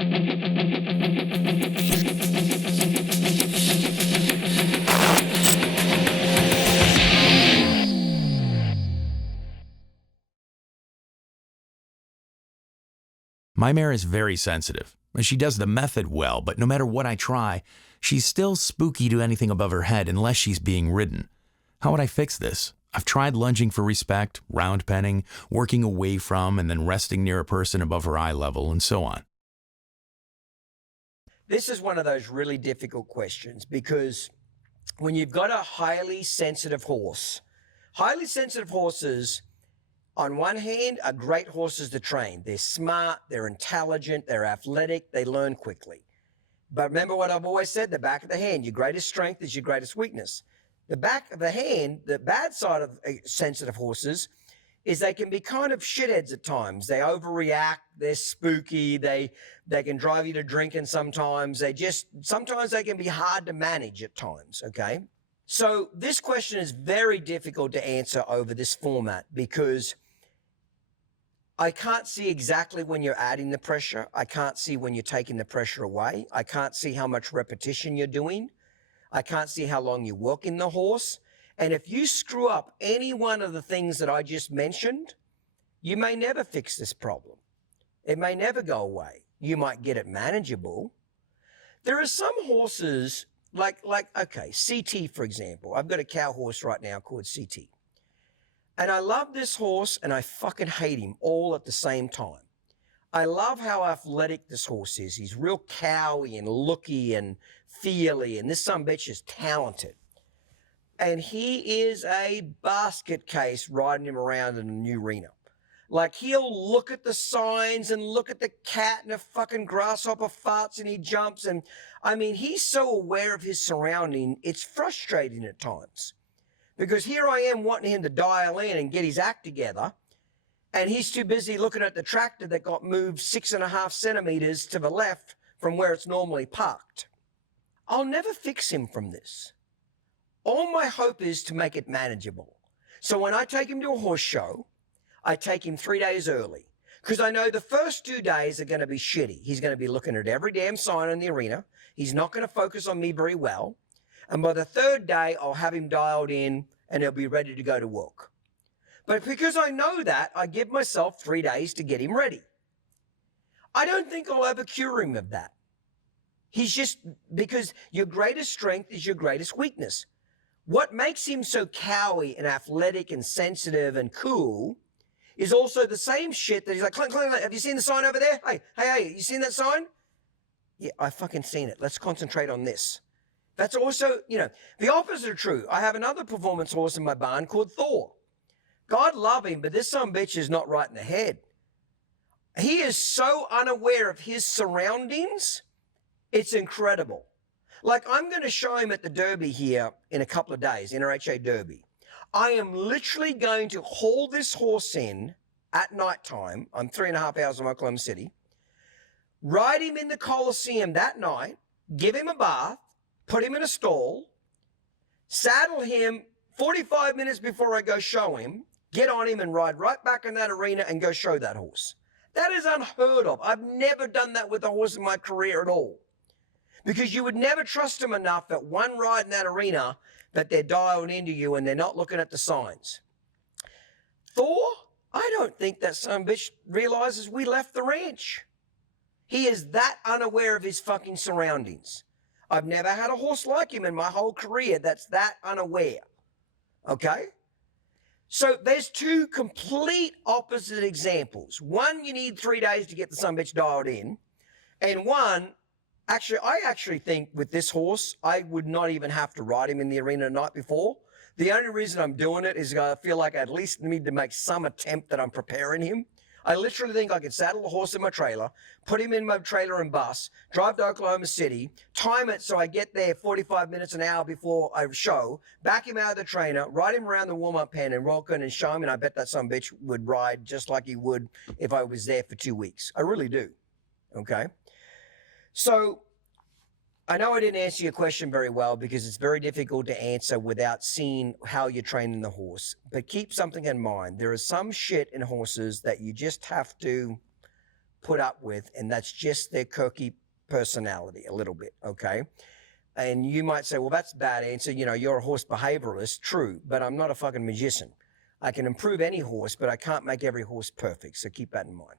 My mare is very sensitive. She does the method well, but no matter what I try, she's still spooky to anything above her head unless she's being ridden. How would I fix this? I've tried lunging for respect, round penning, working away from and then resting near a person above her eye level, and so on. This is one of those really difficult questions because when you've got a highly sensitive horses, on one hand, are great horses to train. They're smart, they're intelligent, they're athletic, they learn quickly. But remember what I've always said, the back of the hand, your greatest strength is your greatest weakness. The back of the hand, the bad side of sensitive horses is they can be kind of shitheads at times. They overreact, they're spooky, they can drive you to drinking sometimes. Sometimes they can be hard to manage at times, okay? So this question is very difficult to answer over this format because I can't see exactly when you're adding the pressure. I can't see when you're taking the pressure away. I can't see how much repetition you're doing. I can't see how long you're working the horse. And if you screw up any one of the things that I just mentioned, you may never fix this problem. It may never go away. You might get it manageable. There are some horses okay, CT, for example. I've got a cow horse right now called CT. And I love this horse and I fucking hate him all at the same time. I love how athletic this horse is. He's real cowy and looky and feely, and this sumbitch is talented. And he is a basket case riding him around in a new arena. Like, he'll look at the signs and look at the cat and a fucking grasshopper farts and he jumps. And I mean, he's so aware of his surrounding, it's frustrating at times. Because here I am wanting him to dial in and get his act together, and he's too busy looking at the tractor that got moved 6.5 centimeters to the left from where it's normally parked. I'll never fix him from this. All my hope is to make it manageable. So when I take him to a horse show, I take him 3 days early because I know the first 2 days are going to be shitty. He's going to be looking at every damn sign in the arena. He's not going to focus on me very well. And by the third day, I'll have him dialed in and he'll be ready to go to work. But because I know that, I give myself 3 days to get him ready. I don't think I'll ever cure him of that. He's just, because your greatest strength is your greatest weakness. What makes him so cowy and athletic and sensitive and cool is also the same shit that he's like, clink, clink, have you seen the sign over there? Hey, you seen that sign? Yeah, I fucking seen it. Let's concentrate on this. That's also, the opposite of true. I have another performance horse in my barn called Thor. God love him, but this sumbitch is not right in the head. He is so unaware of his surroundings, it's incredible. Like, I'm going to show him at the Derby here in a couple of days, NRHA Derby. I am literally going to haul this horse in at nighttime. I'm 3.5 hours from Oklahoma City. Ride him in the Coliseum that night, give him a bath, put him in a stall, saddle him 45 minutes before I go show him, get on him and ride right back in that arena and go show that horse. That is unheard of. I've never done that with a horse in my career at all. Because you would never trust them enough that one ride in that arena that they're dialed into you and they're not looking at the signs. Thor, I don't think that son of a bitch realizes we left the ranch. He is that unaware of his fucking surroundings. I've never had a horse like him in my whole career that's that unaware. Okay? So there's two complete opposite examples. One, you need 3 days to get the son of a bitch dialed in. And one, I actually think with this horse, I would not even have to ride him in the arena the night before. The only reason I'm doing it is I feel like I at least need to make some attempt that I'm preparing him. I literally think I could saddle the horse in my trailer, put him in my trailer and bus, drive to Oklahoma City, time it so I get there 45 minutes an hour before I show, back him out of the trainer, ride him around the warm-up pen and rock in and show him, and I bet that son of a bitch would ride just like he would if I was there for 2 weeks. I really do. Okay? So I know I didn't answer your question very well because it's very difficult to answer without seeing how you're training the horse. But keep something in mind. There is some shit in horses that you just have to put up with, and that's just their quirky personality a little bit, okay? And you might say, well, that's a bad answer. You know, you're a horse behavioralist. True, but I'm not a fucking magician. I can improve any horse, but I can't make every horse perfect. So keep that in mind.